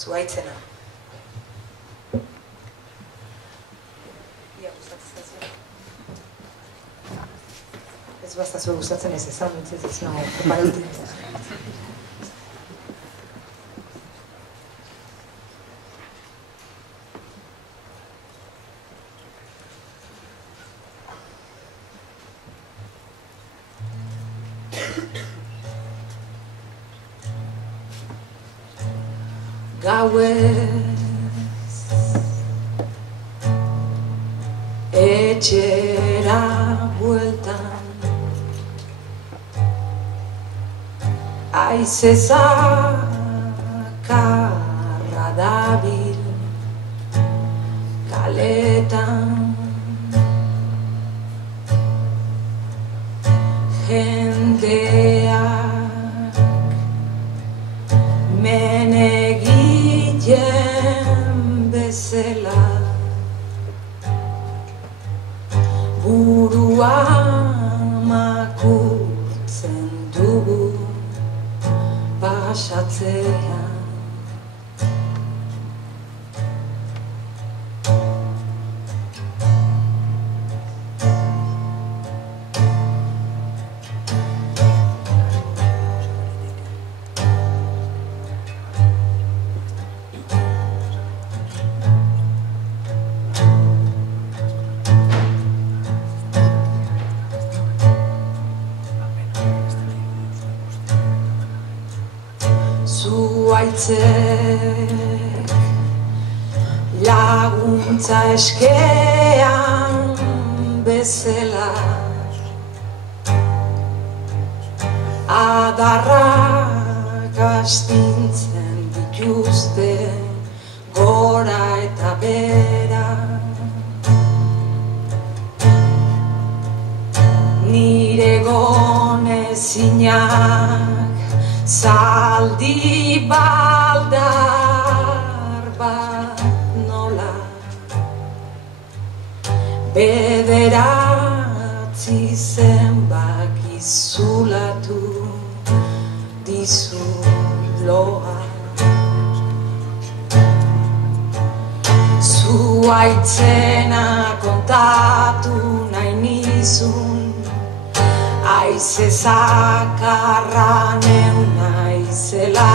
zuaitzena. Ia gustatzen zaizu. Ez bastazue gustatzen ez ezan, ez nago preparatu. Gauez etxera bueltan haize zakarra dabil kaletan jendeak menegiten bezala burua makurtzen dugu pasatzean. Zuaitzek laguntza eskean bezala adarrak astintzen dituzte gora eta bera. Nire gonezinak zaldi baldar bat nola bederatzi zenbaki zulatu dizu loa. Zuaitzena kontatu nahi nizun haize zakarra neu naizela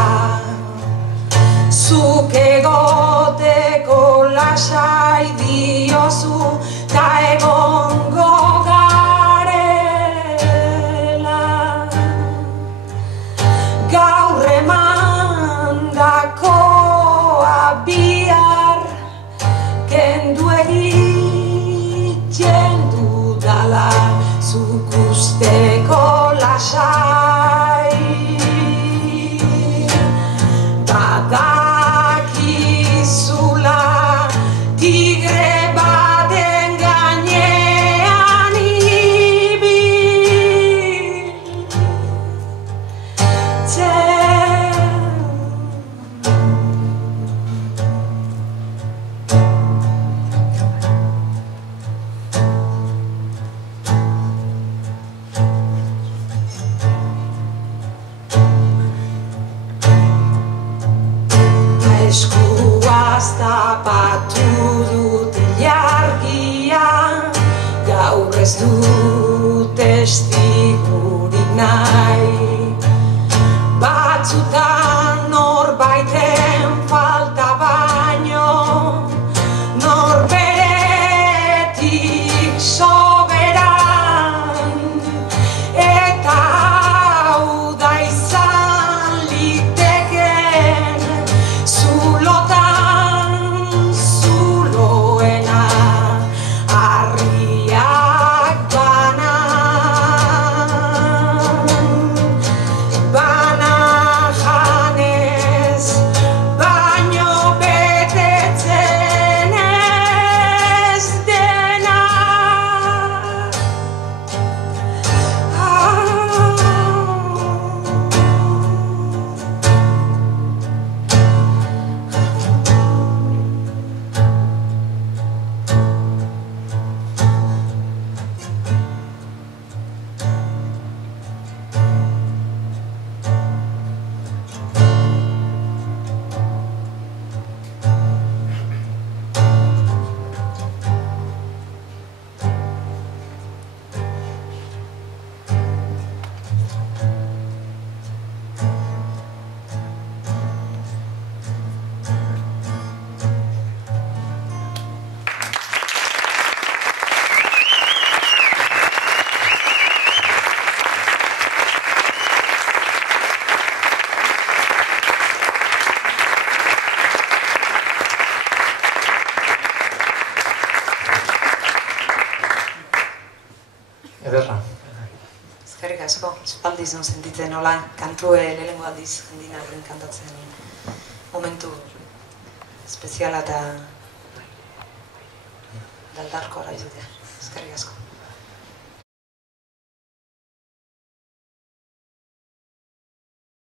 zuk egoteko lasai diozu ta egongo garela gaur emandakoa bihar kendu egiten dudala zuk usteko lasai badakizula tigre baten gainera izan sentitzen, nola kantue lehenengo aldiz jendina horren kantatzen momentu espeziala eta daldarko ara izutea. Eskerrik asko.